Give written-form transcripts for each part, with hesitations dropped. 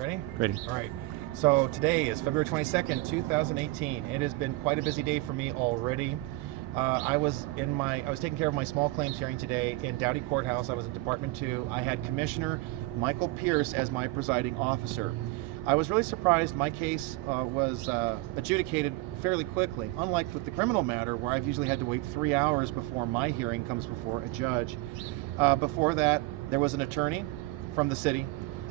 Ready? Ready. All right. So today is February 22nd, 2018. It has been quite a busy day for me already. I was taking care of my small claims hearing today in Doughty Courthouse. I was in Department 2. I had Commissioner Michael Pierce as my presiding officer. I was really surprised my case was adjudicated fairly quickly, unlike with the criminal matter where I've usually had to wait 3 hours before my hearing comes before a judge. Before that, there was an attorney from the city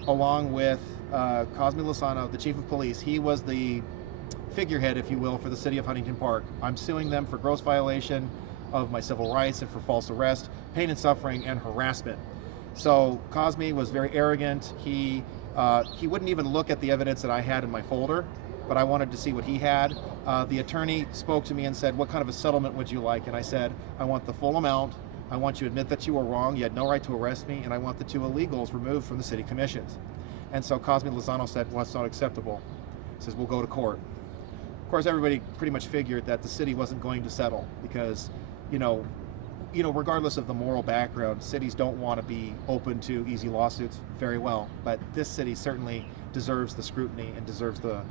along with Cosme Lozano, the chief of police. He was the figurehead, if you will, for the city of Huntington Park. I'm suing them for gross violation of my civil rights and for false arrest, pain and suffering, and harassment. So Cosme was very arrogant. He wouldn't even look at the evidence that I had in my folder, but I wanted to see what he had. The attorney spoke to me and said, "What kind of a settlement would you like?" And I said, "I want the full amount. I want you to admit that you were wrong. You had no right to arrest me, and I want the 2 illegals removed from the city commissions." And so Cosme Lozano said, "Well, that's not acceptable." He says, "We'll go to court." Of course, everybody pretty much figured that the city wasn't going to settle because, regardless of the moral background, cities don't want to be open to easy lawsuits very well. But this city certainly deserves the scrutiny and deserves the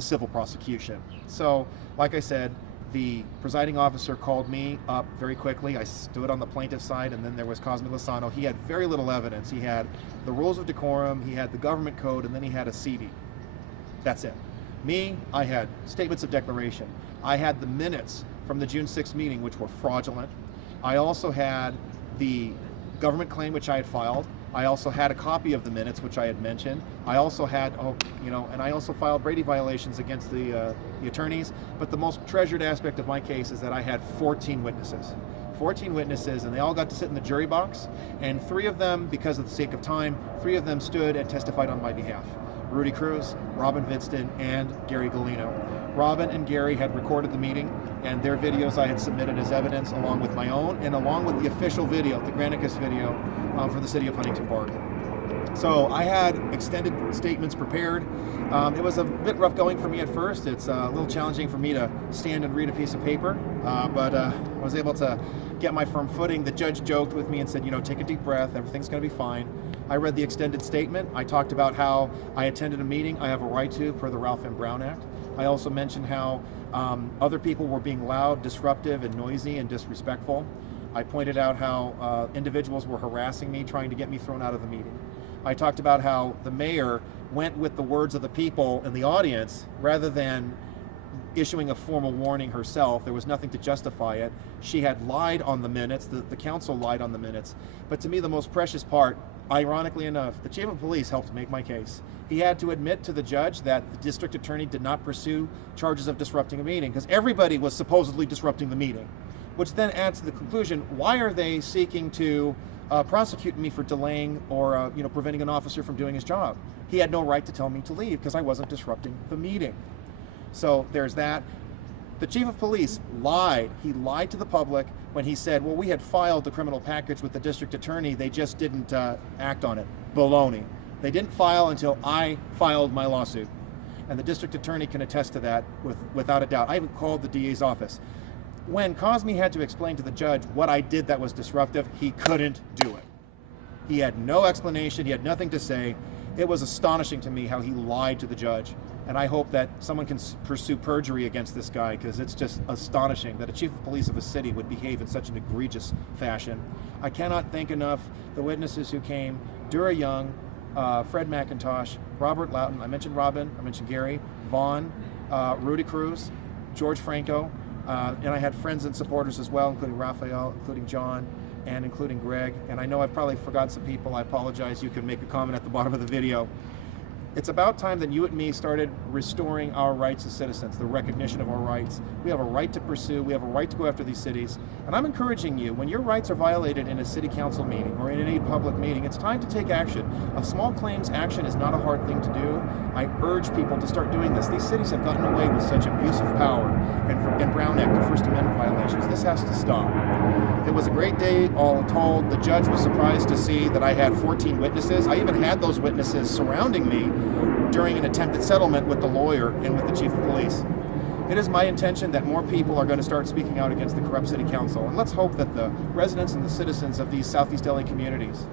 civil prosecution. So, like I said, the presiding officer called me up very quickly. I stood on the plaintiff's side, and then there was Cosme Lozano. He had very little evidence. He had the rules of decorum, he had the government code, and then he had a CD. That's it. Me, I had statements of declaration. I had the minutes from the June 6th meeting, which were fraudulent. I also had the government claim, which I had filed. I also had a copy of the minutes, which I had mentioned. I also had, and I also filed Brady violations against the attorneys. But the most treasured aspect of my case is that I had 14 witnesses. 14 witnesses, and they all got to sit in the jury box. And 3 of them, because of the sake of time, 3 of them stood and testified on my behalf. Rudy Cruz, Robin Vidston, and Gary Galino. Robin and Gary had recorded the meeting, and their videos I had submitted as evidence along with my own and along with the official video, the Granicus video for the city of Huntington Park. So I had extended statements prepared. It was a bit rough going for me at first. It's a little challenging for me to stand and read a piece of paper, but I was able to get my firm footing. The judge joked with me and said, take a deep breath, everything's going to be fine. I read the extended statement. I talked about how I attended a meeting I have a right to per the Ralph M. Brown Act. I also mentioned how other people were being loud, disruptive, and noisy and disrespectful. I pointed out how individuals were harassing me, trying to get me thrown out of the meeting. I talked about how the mayor went with the words of the people in the audience rather than issuing a formal warning herself. There was nothing to justify it. She had lied on the minutes. The council lied on the minutes. But to me, the most precious part, ironically enough, the chief of police helped make my case. He had to admit to the judge that the district attorney did not pursue charges of disrupting a meeting because everybody was supposedly disrupting the meeting, which then adds to the conclusion, why are they seeking to prosecute me for delaying or preventing an officer from doing his job? He had no right to tell me to leave because I wasn't disrupting the meeting. So there's that. The chief of police lied. He lied to the public when he said, well, we had filed the criminal package with the district attorney. They just didn't act on it. Baloney. They didn't file until I filed my lawsuit. And the district attorney can attest to that without a doubt. I even called the DA's office. When Cosme had to explain to the judge what I did that was disruptive, he couldn't do it. He had no explanation. He had nothing to say. It was astonishing to me how he lied to the judge. And I hope that someone can pursue perjury against this guy because it's just astonishing that a chief of police of a city would behave in such an egregious fashion. I cannot thank enough the witnesses who came, Dura Young, Fred McIntosh, Robert Loughton, I mentioned Robin, I mentioned Gary, Vaughn, Rudy Cruz, George Franco, and I had friends and supporters as well, including Raphael, including John, and including Greg. And I know I've probably forgotten some people. I apologize. You can make a comment at the bottom of the video. It's about time that you and me started restoring our rights as citizens, the recognition of our rights. We have a right to pursue, we have a right to go after these cities. And I'm encouraging you, when your rights are violated in a city council meeting or in any public meeting, it's time to take action. A small claims action is not a hard thing to do. I urge people to start doing this. These cities have gotten away with such abuse of power and Brown Act and First Amendment violations. This has to stop. It was a great day, all told. The judge was surprised to see that I had 14 witnesses. I even had those witnesses surrounding me during an attempted settlement with the lawyer and with the chief of police. It is my intention that more people are going to start speaking out against the corrupt city council. And let's hope that the residents and the citizens of these Southeast LA communities,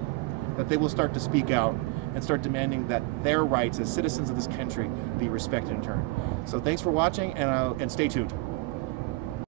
that they will start to speak out. and start demanding that their rights as citizens of this country be respected in turn. So thanks for watching, and stay tuned.